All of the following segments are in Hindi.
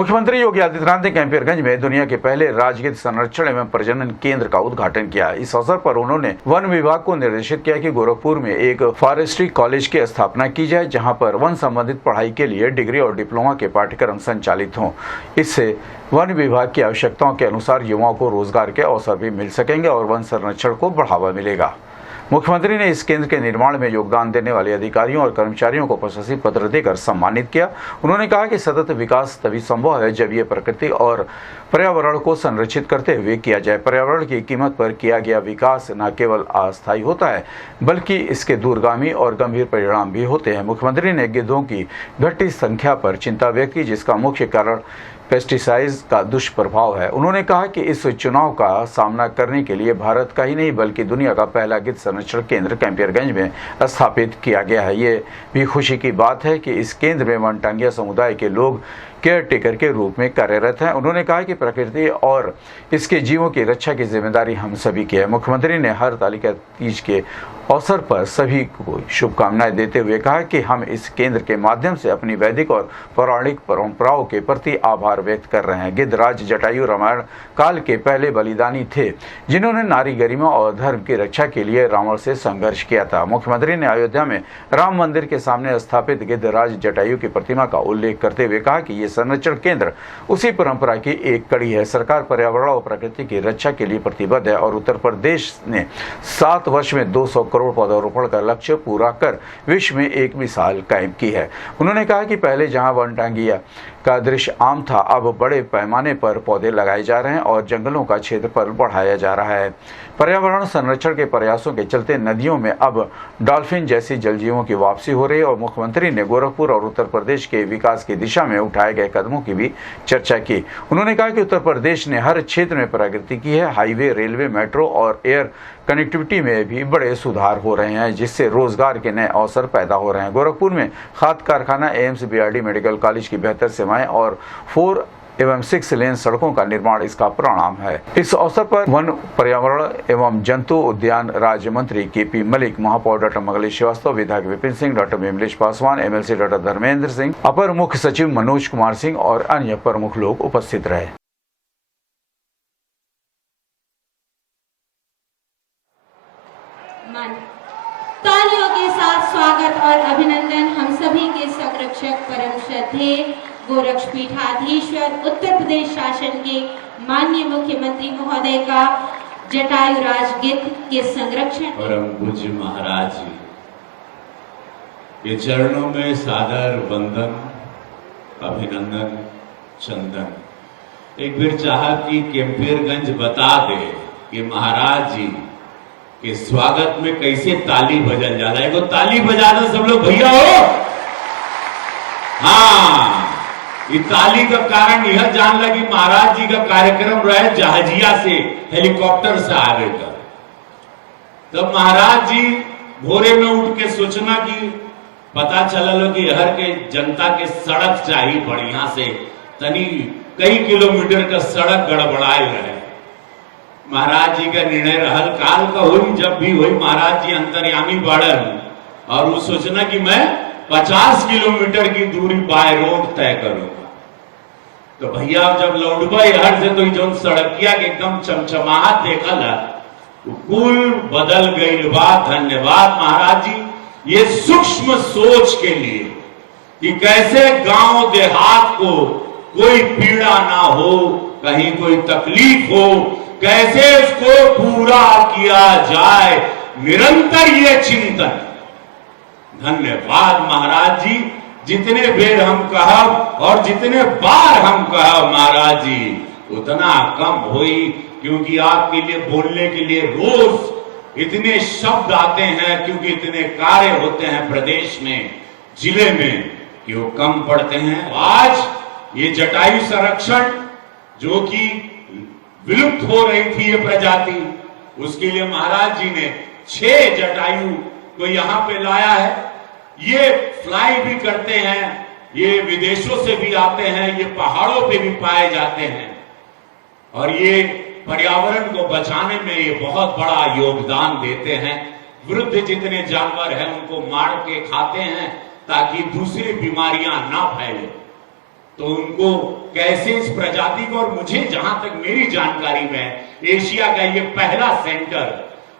मुख्यमंत्री योगी आदित्यनाथ ने कैंपियरगंज में दुनिया के पहले राजगीर संरक्षण एवं प्रजनन केंद्र का उद्घाटन किया। इस अवसर पर उन्होंने वन विभाग को निर्देशित किया कि गोरखपुर में एक फॉरेस्ट्री कॉलेज की स्थापना की जाए, जहां पर वन संबंधित पढ़ाई के लिए डिग्री और डिप्लोमा के पाठ्यक्रम संचालित हों। इससे वन विभाग की आवश्यकताओं के अनुसार युवाओं को रोजगार के अवसर भी मिल सकेंगे और वन संरक्षण को बढ़ावा मिलेगा। मुख्यमंत्री ने इस केंद्र के निर्माण में योगदान देने वाले अधिकारियों और कर्मचारियों को प्रशस्ति पत्र देकर सम्मानित किया। उन्होंने कहा कि सतत विकास तभी संभव है जब ये प्रकृति और पर्यावरण को संरक्षित करते हुए किया जाए। पर्यावरण की कीमत पर किया गया विकास न केवल अस्थायी होता है बल्कि इसके दूरगामी और गंभीर परिणाम भी होते हैं। मुख्यमंत्री ने गिद्धों की घटती संख्या पर चिंता व्यक्त की, जिसका मुख्य कारण पेस्टिसाइड्स का दुष्प्रभाव है। उन्होंने कहा कि इस चुनाव का सामना करने के लिए भारत का ही नहीं बल्कि दुनिया का पहला गिद्ध संरक्षण केंद्र कैंपियरगंज में स्थापित किया गया है। ये भी खुशी की बात है कि इस केंद्र में वनटांगिया समुदाय के लोग केयर टेकर के रूप में कार्यरत हैं। उन्होंने कहा कि प्रकृति और इसके जीवों की रक्षा की जिम्मेदारी हम सभी की है। मुख्यमंत्री ने हरतालिका तीज के अवसर पर सभी को शुभकामनाएं देते हुए कहा कि हम इस केंद्र के माध्यम से अपनी वैदिक और पौराणिक परंपराओं के प्रति आभार व्यक्त कर रहे हैं। गिद्धराज जटायु रामायण काल के पहले बलिदानी थे, जिन्होंने नारी गरिमा और धर्म की रक्षा के लिए रावण से संघर्ष किया था। मुख्यमंत्री ने अयोध्या में राम मंदिर के सामने स्थापित गिद्धराज जटायु की प्रतिमा का उल्लेख करते हुए कहा कि ये संरक्षण केंद्र उसी परंपरा की एक कड़ी है। सरकार पर्यावरण और प्रकृति की रक्षा के लिए प्रतिबद्ध है और उत्तर प्रदेश ने 7 वर्ष में 200 करोड़ पौधारोपण का लक्ष्य पूरा कर विश्व में एक मिसाल कायम की है। उन्होंने कहा कि पहले जहां वनटांगिया का दृश्य आम था, अब बड़े पैमाने पर पौधे लगाए जा रहे हैं और जंगलों का क्षेत्रफल बढ़ाया जा रहा है। पर्यावरण संरक्षण के प्रयासों के चलते नदियों में अब डॉल्फिन जैसी जलजीवों की वापसी हो रही है और मुख्यमंत्री ने गोरखपुर और उत्तर प्रदेश के विकास की दिशा में उठाए गए कदमों की भी चर्चा की। उन्होंने कहा कि उत्तर प्रदेश ने हर क्षेत्र में प्रगति की है। हाईवे, रेलवे, मेट्रो और एयर कनेक्टिविटी में भी बड़े सुधार हो रहे हैं, जिससे रोजगार के नए अवसर पैदा हो रहे हैं। गोरखपुर में खाद कारखाना, एम्स, बीआरडी मेडिकल कॉलेज की बेहतर सेवाएं और 4 एवं 6 लेन सड़कों का निर्माण इसका परिणाम है। इस अवसर पर वन, पर्यावरण एवं जंतु उद्यान राज्य मंत्री केपी मलिक, महापौर डॉक्टर मंगलेश श्रीवास्तव, विधायक Vipin Singh, doctor Vimlesh Paswan, MLC doctor Dharmendra Singh, अपर मुख्य सचिव मनोज कुमार सिंह और अन्य प्रमुख लोग उपस्थित रहे। तालियों के साथ स्वागत और अभिनंदन हम सभी के संरक्षक, परम श्रद्धेय गोरक्षपीठाधीश्वर, उत्तर प्रदेश शासन के माननीय मुख्यमंत्री महोदय का जटायु राजगिद्ध के संरक्षण। परम पूज्य महाराज जी के चरणों में सादर वंदन, अभिनंदन, चंदन। एक बार चाहा कि कैंपियरगंज बता दे कि महाराज जी के स्वागत में कैसे ताली बजल जाला। एगो ताली बजा दो सब लोग भैया हो। हाँ, ये ताली का कारण यह जान लगी महाराज जी का कार्यक्रम रहे जहाजिया से, हेलीकॉप्टर से आवे का। तब महाराज जी भोरे में उठ के सोचना कि पता चलल कि हर के जनता के सड़क चाहिए बढ़िया से, तनी कई किलोमीटर का सड़क गड़बड़ाए रहे। महाराज जी का निर्णय रहल काल का हुई, जब भी हुई महाराज जी अंतर्यामी बढ़ल और वो सोचना कि मैं 50 किलोमीटर की दूरी बाय रोड तय करूंगा। तो भैया जब लौटबा हर से तो जो सड़किया के एकदम चमचमाहट देखल है, तो कुल बदल गई बात। धन्यवाद महाराज जी ये सूक्ष्म सोच के लिए कि कैसे गांव देहात को कोई पीड़ा ना हो, कहीं कोई तकलीफ हो, कैसे उसको पूरा किया जाए, निरंतर ये चिंतन। धन्यवाद महाराज जी। जितने बेर हम कहब और जितने बार हम कहब महाराज जी उतना कम हुई, क्योंकि आपके लिए बोलने के लिए रोज इतने शब्द आते हैं, क्योंकि इतने कार्य होते हैं प्रदेश में, जिले में, कि वो कम पड़ते हैं। आज ये जटायु संरक्षण जो कि विलुप्त हो रही थी ये प्रजाति, उसके लिए महाराज जी ने 6 जटायु को यहाँ पे लाया है। ये फ्लाई भी करते हैं, ये विदेशों से भी आते हैं, ये पहाड़ों पे भी पाए जाते हैं और ये पर्यावरण को बचाने में ये बहुत बड़ा योगदान देते हैं। वृद्ध जितने जानवर हैं उनको मार के खाते हैं ताकि दूसरी बीमारियां ना फैले। तो उनको कैसे इस प्रजाति को, और मुझे जहां तक मेरी जानकारी में एशिया का ये पहला सेंटर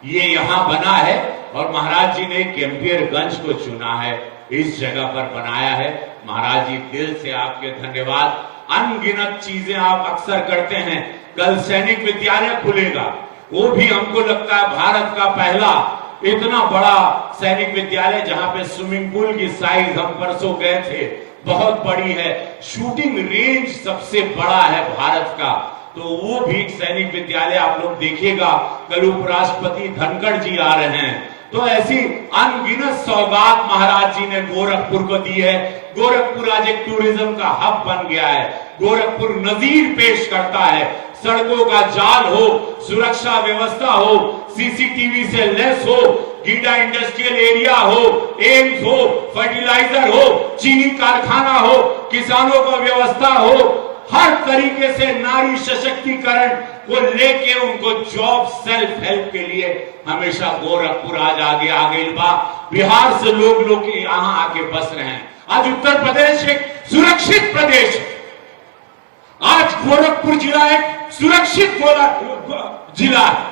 ये यहां बना है और महाराज जी ने कैंपियरगंज को चुना है, इस जगह पर बनाया है। महाराज जी दिल से आपके धन्यवाद। अनगिनत चीजें आप अक्सर करते हैं। कल सैनिक विद्यालय खुलेगा, वो भी हमको लगता है भारत का पहला इतना बड़ा सैनिक विद्यालय, जहां पे स्विमिंग पूल की साइज हम परसों गए थे बहुत बड़ी है, शूटिंग रेंज सबसे बड़ा है भारत का, तो वो भी सैनिक विद्यालय आप लोग देखिएगा। कल उपराष्ट्रपति धनखड़ जी आ रहे हैं, तो ऐसी अनगिनत सौगात महाराज जी ने गोरखपुर को दी है। गोरखपुर आज एक टूरिज्म का हब बन गया है। गोरखपुर नजीर पेश करता है, सड़कों का जाल हो, सुरक्षा व्यवस्था हो, सीसीटीवी से लेस हो, गीडा इंडस्ट्रियल एरिया हो, एम्स हो, फर्टिलाइजर हो, चीनी कारखाना हो, किसानों का व्यवस्था हो, हर तरीके से नारी सशक्तिकरण को लेके उनको जॉब सेल्फ हेल्प के लिए हमेशा गोरखपुर आज आगे आगे बा। बिहार से लोग यहां आके बस रहे हैं। आज उत्तर प्रदेश एक सुरक्षित प्रदेश है। आज गोरखपुर जिला एक सुरक्षित जिला है।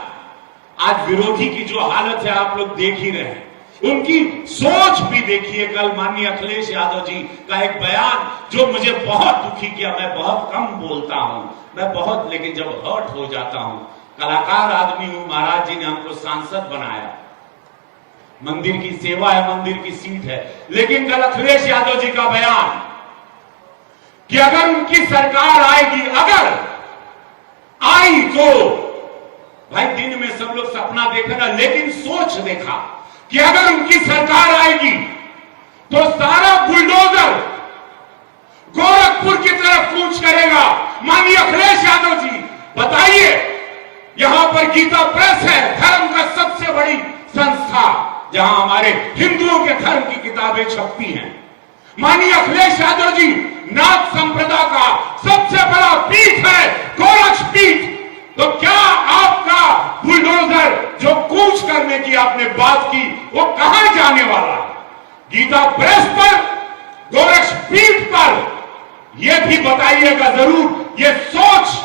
आज विरोधी की जो हालत है आप लोग देख ही रहे हैं, उनकी सोच भी देखिए। कल माननीय अखिलेश यादव जी का एक बयान जो मुझे बहुत दुखी किया। मैं बहुत कम बोलता हूं, मैं बहुत, लेकिन जब हर्ट हो जाता हूं, कलाकार आदमी हूं। महाराज जी ने हमको सांसद बनाया, मंदिर की सेवा है, मंदिर की सीट है, लेकिन कल अखिलेश यादव जी का बयान कि अगर उनकी सरकार आएगी, अगर आई तो भाई दिन में सब लोग सपना देखे ना, लेकिन सोच देखा कि अगर उनकी सरकार आएगी तो सारा बुलडोजर गोरखपुर की तरफ कूच करेगा। माननीय अखिलेश यादव जी बताइए, यहां पर गीता प्रेस है, धर्म का सबसे बड़ी संस्था, जहां हमारे हिंदुओं के धर्म की किताबें छपती हैं। माननीय अखिलेश यादव जी, नाथ संप्रदाय का सबसे बड़ा पीठ है गोरक्ष पीठ, तो क्या आपका बुलडोजर जो कूच करने की आपने बात की वो कहां जाने वाला है? गीता प्रेस पर, गोरक्ष पीठ पर, यह भी बताइएगा जरूर। ये सोच,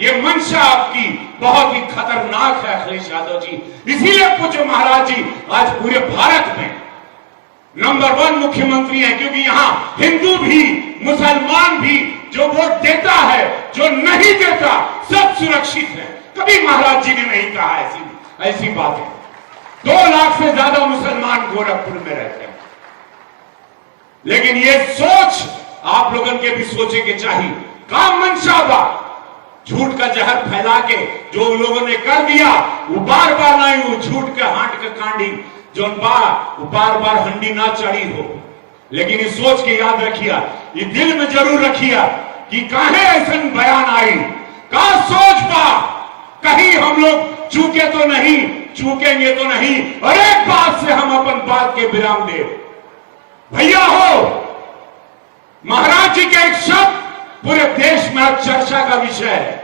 ये मंशा आपकी बहुत ही खतरनाक है अखिलेश यादव जी। इसीलिए पूज्य महाराज जी आज पूरे भारत में नंबर 1 मुख्यमंत्री हैं, क्योंकि यहां हिंदू भी, मुसलमान भी, जो वोट देता है, जो नहीं देता, सब सुरक्षित है। कभी महाराज जी ने नहीं कहा ऐसी बातें। 2 लाख से ज्यादा मुसलमान गोरखपुर में रहते हैं, लेकिन ये सोच आप लोगों के भी सोचे के चाहिए। काम मंशा बा, झूठ का जहर फैला के जो लोगों ने कर दिया, वो बार बार नहीं, वो झूठ के हाट के कांडी जो बार बार हंडी ना चढ़ी हो। लेकिन इस सोच के याद रखिए, ये दिल में जरूर रखिए कि काहे ऐसा बयान आई, का सोच बा, कहीं हम लोग चूके तो नहीं, चूकेंगे तो नहीं। और एक बात से हम अपन बात के विराम दे भैया हो, महाराज जी के एक शब्द पूरे देश में चर्चा का विषय है।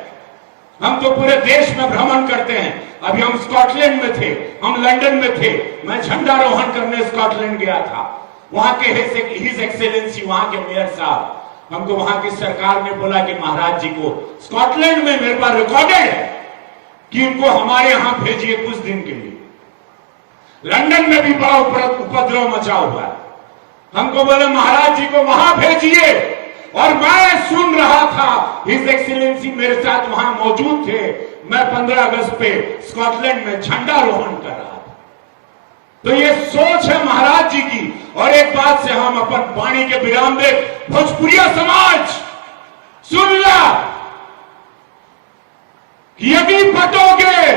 हम तो पूरे देश में भ्रमण करते हैं। अभी हम स्कॉटलैंड में थे, हम लंदन में थे, मैं झंडारोहण करने स्कॉटलैंड गया था। वहां के हिज एक्सेलेंसी, वहां के मेयर साहब, हमको वहां की सरकार ने बोला कि महाराज जी को स्कॉटलैंड में, मेरे पास रिकॉर्डेड है कि उनको हमारे यहां भेजिए कुछ दिन के लिए। लंदन में भी बड़ा उपद्रव मचा हुआ है। हमको बोले महाराज जी को वहां भेजिए, और मैं सुन रहा था, हिज एक्सीलेंसी मेरे साथ वहां मौजूद थे। मैं 15 अगस्त पे स्कॉटलैंड में झंडारोहण कर रहा था। तो ये सोच है महाराज जी की। और एक बात से हम अपन वाणी के विराम दे, भोजपुरिया समाज सुन ला कि यदि पटोगे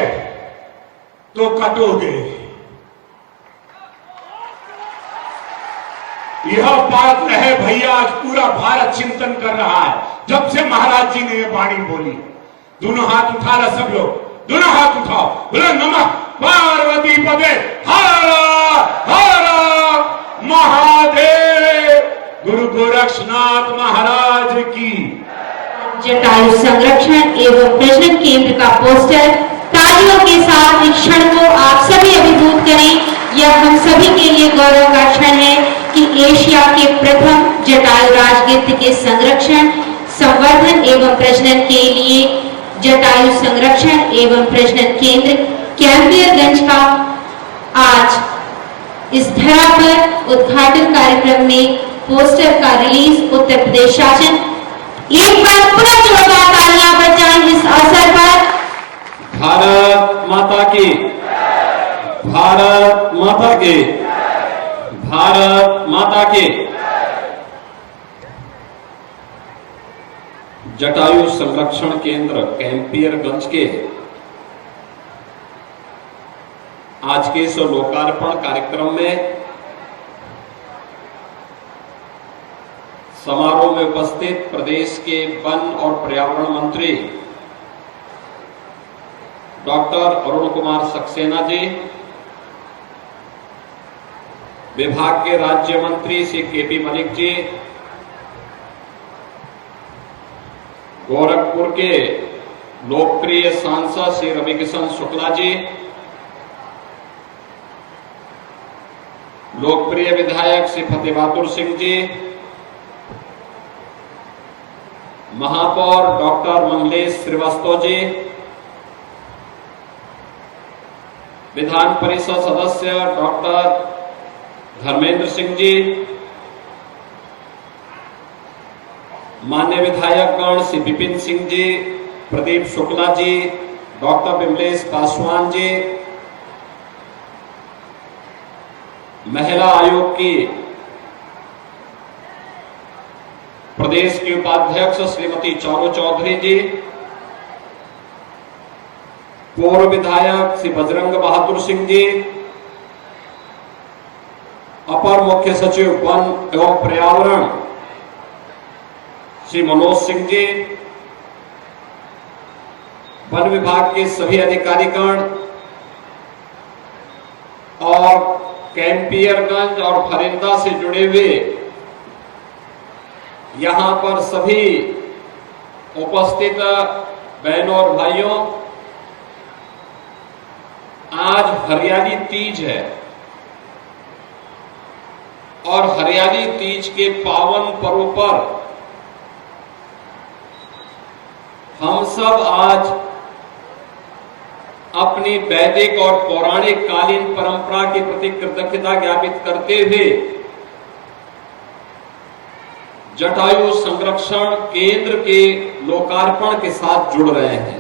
तो कटोगे। यह बात रहे भैया, आज पूरा भारत चिंतन कर रहा है जब से महाराज जी ने ये वाणी बोली। दोनों हाथ उठा ला सब लोग, दोनों हाथ उठाओ, बोलो नमः पार्वती पदे हर हर महादेव। गुरु गोरक्षनाथ महाराज की। जटायु संरक्षण एवं प्रजनन केंद्र का पोस्टर तालियों के साथ इस क्षण को आप सभी अभिभूत करें। यह हम सभी के लिए गौरव का क्षण है कि एशिया के प्रथम जटायु राजगिद्ध के संरक्षण संवर्धन एवं प्रजनन के लिए जटायु संरक्षण एवं प्रजनन केंद्र कैंपियरगंज का आज इस धरा पर उद्घाटन कार्यक्रम में पोस्टर का रिलीज उत्तर प्रदेश शासन। एक बार पुनः जोरदार तालियां बजाएं इस अवसर पर। भारत माता की, भारत माता की, भारत माता की। जटायु संरक्षण केंद्र कैंपियरगंज के आज के इस लोकार्पण कार्यक्रम में समारोह में उपस्थित प्रदेश के वन और पर्यावरण मंत्री डॉक्टर अरुण कुमार सक्सेना जी, विभाग के राज्य मंत्री श्री केपी मलिक जी, गोरखपुर के लोकप्रिय सांसद श्री रविकिशन शुक्ला जी, लोकप्रिय विधायक श्री फतेह बहादुर सिंह जी, महापौर डॉक्टर मंगलेश श्रीवास्तव जी, विधान परिषद सदस्य डॉक्टर धर्मेंद्र सिंह जी, माननीय विधायकगण श्री विपिन सिंह जी, प्रदीप शुक्ला जी, डॉक्टर विमलेश पासवान जी, महिला आयोग की प्रदेश की उपाध्यक्ष श्रीमती चौरो चौधरी जी, पूर्व विधायक श्री बजरंग बहादुर सिंह जी, अपर मुख्य सचिव वन एवं पर्यावरण श्री मनोज सिंह जी, वन विभाग के सभी अधिकारीगण और कैंपियरगंज और फरिंदा से जुड़े हुए यहां पर सभी उपस्थित बहनों और भाइयों, आज हरियाली तीज है और हरियाली तीज के पावन पर्व पर हम सब आज अपनी वैदिक और पौराणिक कालीन परंपरा के प्रति कृतज्ञता ज्ञापित करते हुए जटायु संरक्षण केंद्र के लोकार्पण के साथ जुड़ रहे हैं।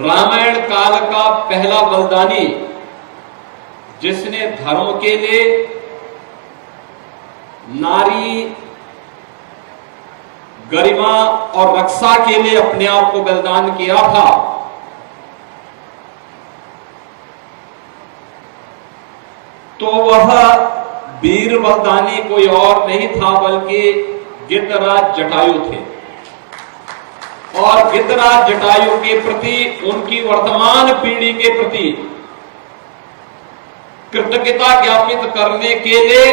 रामायण काल का पहला बलिदानी, जिसने धर्म के लिए, नारी गरिमा और रक्षा के लिए अपने आप को बलिदान किया था, तो वह वीर बलिदानी कोई और नहीं था बल्कि गिद्धराज जटायु थे। और गिद्धराज जटायु के प्रति, उनकी वर्तमान पीढ़ी के प्रति कृतज्ञता ज्ञापित करने के लिए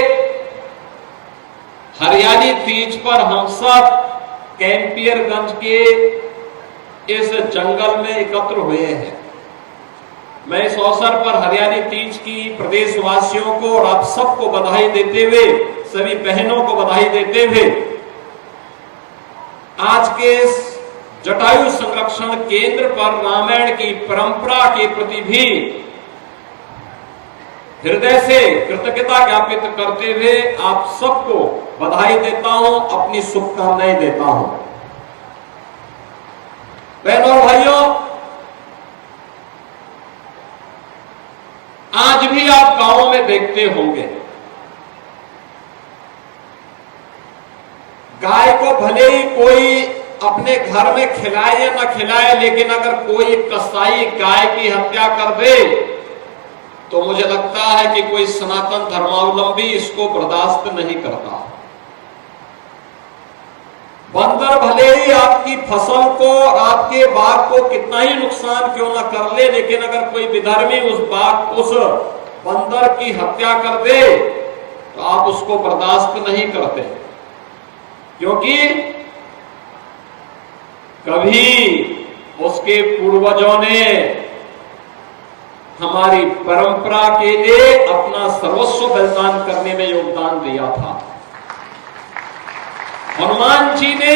हरियाली तीज पर हम सब कैंपियरगंज के इस जंगल में एकत्र हुए हैं। मैं इस अवसर पर हरियाली तीज की प्रदेशवासियों को और आप सबको बधाई देते हुए, सभी बहनों को बधाई देते हुए, आज के इस जटायु संरक्षण केंद्र पर रामायण की परंपरा के प्रति भी हृदय से कृतज्ञता ज्ञापित करते हुए आप सबको बधाई देता हूं, अपनी शुभकामनाएं देता हूं। बहनों और भाइयों, आज भी आप गांवों में देखते होंगे, गाय को भले ही कोई अपने घर में खिलाए या ना खिलाए, लेकिन अगर कोई कसाई गाय की हत्या कर दे तो मुझे लगता है कि कोई सनातन धर्मावलंबी इसको बर्दाश्त नहीं करता। बंदर भले ही आपकी फसल को, आपके बाग को कितना ही नुकसान क्यों ना कर ले, लेकिन अगर कोई विधर्मी उस बंदर की हत्या कर दे तो आप उसको बर्दाश्त नहीं करते, क्योंकि कभी उसके पूर्वजों ने हमारी परंपरा के लिए अपना सर्वस्व बलिदान करने में योगदान दिया था। हनुमान जी ने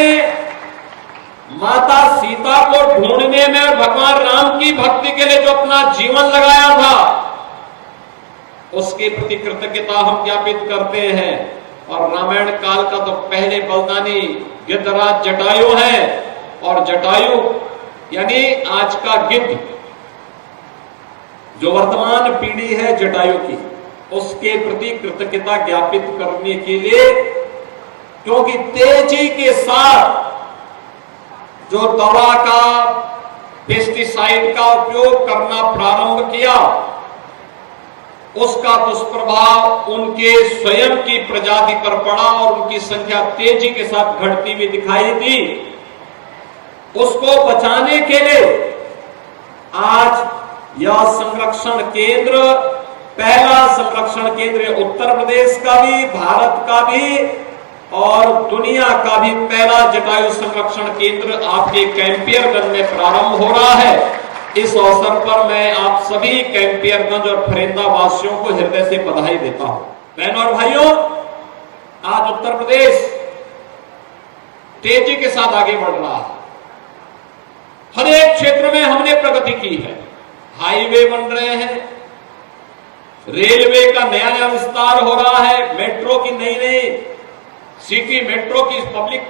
माता सीता को ढूंढने में और भगवान राम की भक्ति के लिए जो अपना जीवन लगाया था, उसके प्रति कृतज्ञता हम ज्ञापित करते हैं। और रामायण काल का तो पहले बलिदानी गिद्धराज जटायु है, और जटायु यानी आज का गिद्ध, जो वर्तमान पीढ़ी है जटायु की, उसके प्रति कृतज्ञता ज्ञापित करने के लिए, क्योंकि तेजी के साथ जो दवा का, पेस्टिसाइड का उपयोग करना प्रारंभ किया, उसका दुष्प्रभाव उनके स्वयं की प्रजाति पर पड़ा और उनकी संख्या तेजी के साथ घटती हुई दिखाई दी। उसको बचाने के लिए आज यह संरक्षण केंद्र, पहला संरक्षण केंद्र उत्तर प्रदेश का भी, भारत का भी और दुनिया का भी पहला जटायु संरक्षण केंद्र आपके कैंपियरगंज में प्रारंभ हो रहा है। इस अवसर पर मैं आप सभी कैंपियरगंज और फरेंदा वासियों को हृदय से बधाई देता हूं। बहनों और भाइयों, आज उत्तर प्रदेश तेजी के साथ आगे बढ़ रहा है। हर एक क्षेत्र में हमने प्रगति की है। हाईवे बन रहे हैं, रेलवे का नया नया विस्तार हो रहा है, मेट्रो की नई नई सिटी मेट्रो की पब्लिक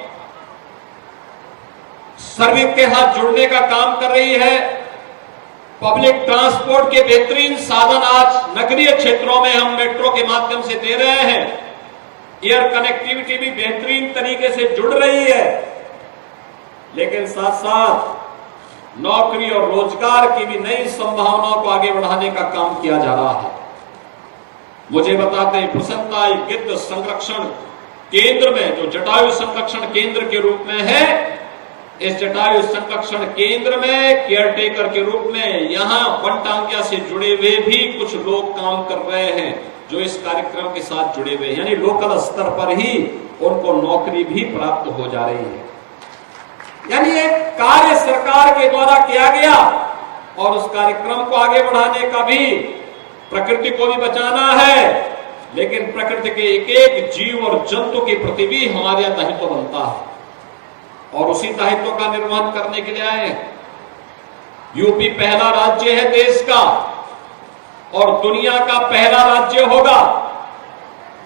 सर्विस के साथ जुड़ने का काम कर रही है। पब्लिक ट्रांसपोर्ट के बेहतरीन साधन आज नगरीय क्षेत्रों में हम मेट्रो के माध्यम से दे रहे हैं। एयर कनेक्टिविटी भी बेहतरीन तरीके से जुड़ रही है, लेकिन साथ साथ नौकरी और रोजगार की भी नई संभावनाओं को आगे बढ़ाने का काम किया जा रहा है। मुझे बताते हैं प्रसन्नता गिद्ध संरक्षण केंद्र में, जो जटायु संरक्षण केंद्र के रूप में है, इस जटायु संरक्षण केंद्र में केयरटेकर के रूप में यहां वनटांगिया से जुड़े हुए भी कुछ लोग काम कर रहे हैं, जो इस कार्यक्रम के साथ जुड़े हुए हैं, यानी लोकल स्तर पर ही उनको नौकरी भी प्राप्त हो जा रही है। यानी एक कार्य सरकार के द्वारा किया गया और उस कार्यक्रम को आगे बढ़ाने का भी, प्रकृति को भी बचाना है, लेकिन प्रकृति के एक एक जीव और जंतु के प्रति भी हमारा दायित्व बनता है और उसी दायित्व का निर्वहन करने के लिए आए हैं। यूपी पहला राज्य है देश का और दुनिया का पहला राज्य होगा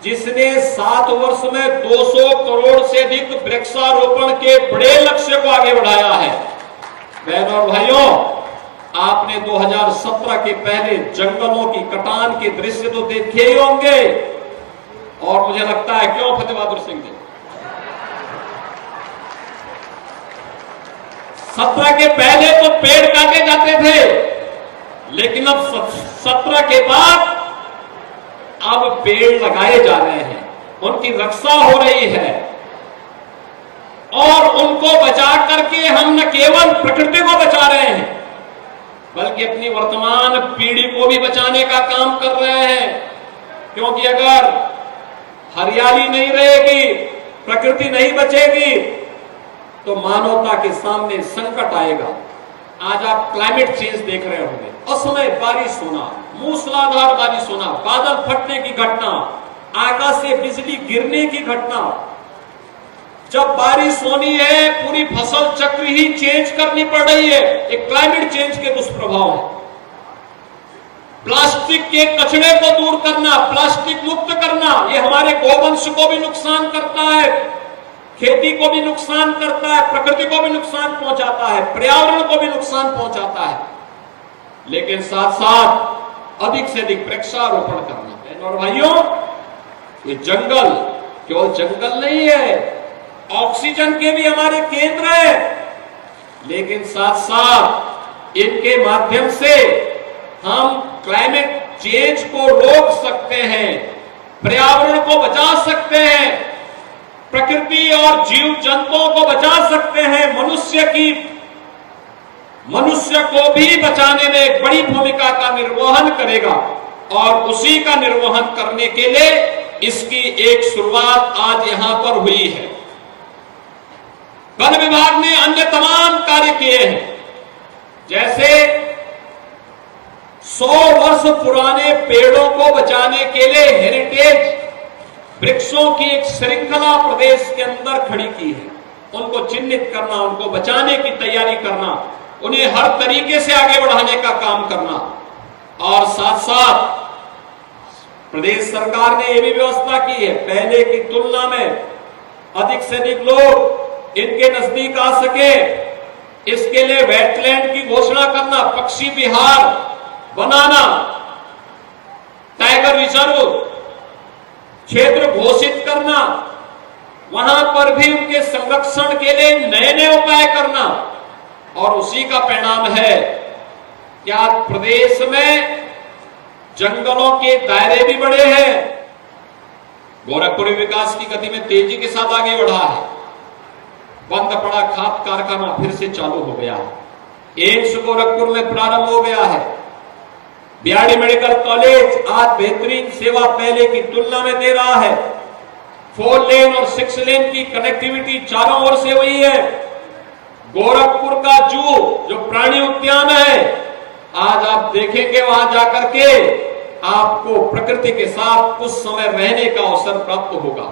जिसने 7 वर्ष में 200 करोड़ से अधिक वृक्षारोपण के बड़े लक्ष्य को आगे बढ़ाया है। बहनों और भाइयों, आपने 2017 के पहले जंगलों की कटान के दृश्य तो देखे ही होंगे, और मुझे लगता है, क्यों फतेह बहादुर सिंह जी, 17 के पहले तो पेड़ काटे जाते थे, लेकिन अब 17 के बाद अब पेड़ लगाए जा रहे हैं, उनकी रक्षा हो रही है और उनको बचा करके हम न केवल प्रकृति को बचा रहे हैं बल्कि अपनी वर्तमान पीढ़ी को भी बचाने का काम कर रहे हैं। क्योंकि अगर हरियाली नहीं रहेगी, प्रकृति नहीं बचेगी, तो मानवता के सामने संकट आएगा। आज आप क्लाइमेट चेंज देख रहे होंगे, असमय बारिश होना, मूसलाधार बारिश होना, बादल फटने की घटना, आकाश से बिजली गिरने की घटना। जब बारिश होनी है, पूरी फसल चक्र ही चेंज करनी पड़ रही है। एक क्लाइमेट चेंज के दुष्प्रभाव है। प्लास्टिक के कचरे को दूर करना, प्लास्टिक मुक्त करना, ये हमारे गोवंश को भी नुकसान करता है, खेती को भी नुकसान करता है, प्रकृति को भी नुकसान पहुंचाता है, पर्यावरण को भी नुकसान पहुंचाता है। लेकिन साथ साथ अधिक से अधिक वृक्षारोपण करना। और भाइयों, ये जंगल केवल जंगल नहीं है, ऑक्सीजन के भी हमारे केंद्र है, लेकिन साथ साथ इनके माध्यम से हम क्लाइमेट चेंज को रोक सकते हैं, पर्यावरण को बचा सकते हैं, प्रकृति और जीव जंतुओं को बचा सकते हैं, मनुष्य को भी बचाने में एक बड़ी भूमिका का निर्वहन करेगा। और उसी का निर्वहन करने के लिए इसकी एक शुरुआत आज यहां पर हुई है। वन विभाग ने अन्य तमाम कार्य किए हैं, जैसे 100 वर्ष पुराने पेड़ों को बचाने के लिए हेरिटेज वृक्षों की एक श्रृंखला प्रदेश के अंदर खड़ी की है। उनको चिन्हित करना, उनको बचाने की तैयारी करना, उन्हें हर तरीके से आगे बढ़ाने का काम करना, और साथ साथ प्रदेश सरकार ने यह भी व्यवस्था की है, पहले की तुलना में अधिक से अधिक लोग इनके नजदीक आ सके, इसके लिए वेटलैंड की घोषणा करना, पक्षी विहार बनाना, टाइगर रिजर्व क्षेत्र घोषित करना, वहां पर भी उनके संरक्षण के लिए नए नए उपाय करना, और उसी का परिणाम है कि आज प्रदेश में जंगलों के दायरे भी बढ़े हैं। गोरखपुर विकास की गति में तेजी के साथ आगे बढ़ा है। बंद पड़ा खाद कारखाना फिर से चालू हो गया है। एम्स गोरखपुर में प्रारंभ हो गया है। बीआरडी मेडिकल कॉलेज आज बेहतरीन सेवा पहले की तुलना में दे रहा है। 4 लेन और 6 लेन की कनेक्टिविटी चारों ओर से हुई है। गोरखपुर का जू जो प्राणी उद्यान है, आज आप देखेंगे वहां जाकर के आपको प्रकृति के साथ कुछ समय रहने का अवसर प्राप्त होगा।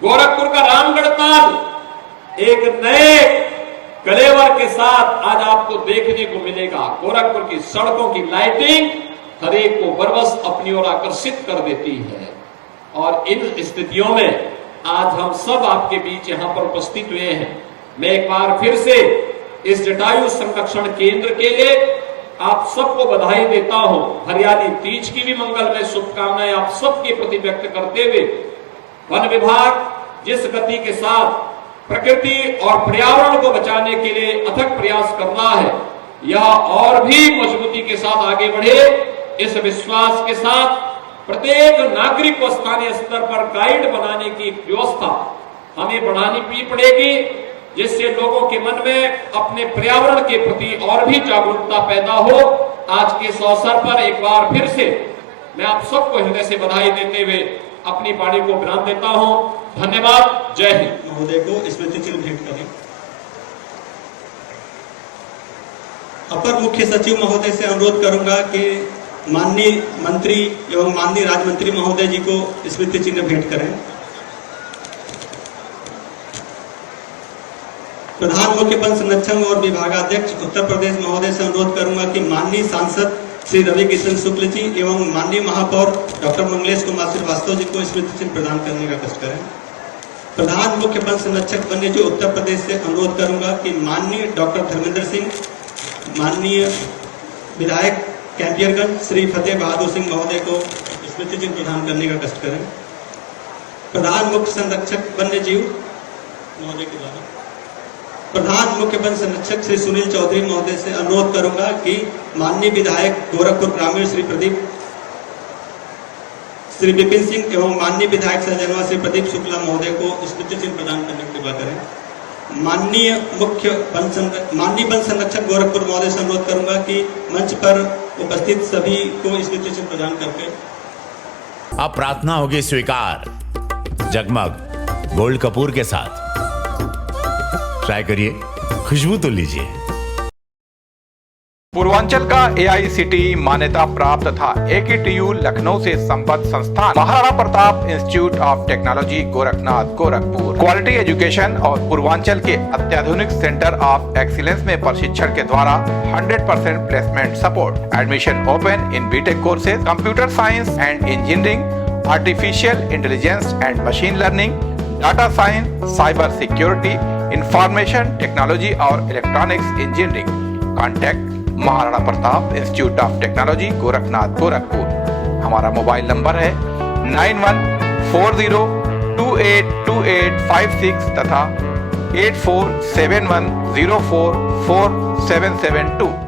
गोरखपुर का रामगढ़ ताल एक नए कलेवर के साथ आज आपको देखने को मिलेगा। गोरखपुर की सड़कों की लाइटिंग हर एक को बरबस अपनी ओर आकर्षित कर देती है, और इन स्थितियों में आज हम सब आपके बीच यहां पर उपस्थित हुए हैं। मैं एक बार फिर से इस जटायु संरक्षण केंद्र के लिए आप सबको बधाई देता हूं। हरियाली तीज की भी मंगलमय शुभकामनाएं आप सबके प्रति व्यक्त करते हुए, वन विभाग जिस गति के साथ प्रकृति और पर्यावरण को बचाने के लिए अथक प्रयास कर रहा है, यह और भी मजबूती के साथ आगे बढ़े, इस विश्वास के साथ प्रत्येक नागरिक को स्थानीय स्तर पर गाइड बनाने की व्यवस्था हमें बढ़ानी भी पड़ेगी, जिससे लोगों के मन में अपने पर्यावरण के प्रति और भी जागरूकता पैदा हो। आज के इस अवसर पर एक बार फिर से मैं आप सबको हृदय से बधाई देते हुए अपनी वाणी को विराम देता हूं। धन्यवाद। जय हिंद। महोदय को स्मृति चिन्ह भेंट करें। अपर मुख्य सचिव महोदय से अनुरोध करूंगा कि माननीय मंत्री एवं माननीय राज्य मंत्री महोदय जी को स्मृति चिन्ह भेंट करें। प्रधान मुख्य वन संरक्षक और विभागाध्यक्ष उत्तर प्रदेश महोदय से अनुरोध करूंगा कि माननीय सांसद श्री रवि किशन शुक्ल जी एवं माननीय महापौर डॉक्टर मंगलेश कुमार श्रीवास्तव जी को स्मृति चिन्ह प्रदान करने का कष्ट करें। प्रधान मुख्य वन संरक्षक वन्य जीव उत्तर प्रदेश से अनुरोध करूंगा कि माननीय डॉक्टर धर्मेंद्र सिंह, माननीय विधायक कैंपियरगंज श्री फतेह बहादुर सिंह महोदय को स्मृति चिन्ह प्रदान करने का कष्ट करें। प्रधान मुख्य संरक्षक वन्य जीव महोदय के द्वारा प्रधान मुख्य वन संरक्षक श्री सुनील चौधरी महोदय से अनुरोध करूंगा कि माननीय विधायक गोरखपुर ग्रामीण श्री विपिन सिंह एवं माननीय विधायक सहजनवा श्री प्रदीप शुक्ला महोदय को स्मृति चिन्ह प्रदान करने की कृपा करें। माननीय वन संरक्षक गोरखपुर महोदय से अनुरोध करूंगा कि मंच पर उपस्थित सभी को स्मृति चिन्ह प्रदान करके अब प्रार्थना होगी स्वीकार जगमग गोल्ड कपूर के साथ। ट्राई करिए, खुशबू तो लीजिए। पूर्वांचल का AICTE मान्यता प्राप्त तथा AKTU लखनऊ से संबद्ध संस्थान Maharana Pratap institute of technology Gorakhnath Gorakhpur quality education और पूर्वांचल के अत्याधुनिक सेंटर ऑफ एक्सीलेंस में प्रशिक्षण के द्वारा 100% placement support. Admission open in B Tech courses, computer science and engineering, artificial intelligence and machine learning, data science, cyber security, information technology और electronics engineering. Contact Maharana Pratap institute of technology Gorakhnath Gorakhpur. हमारा मोबाइल नंबर है 9140282856 तथा 8471044772।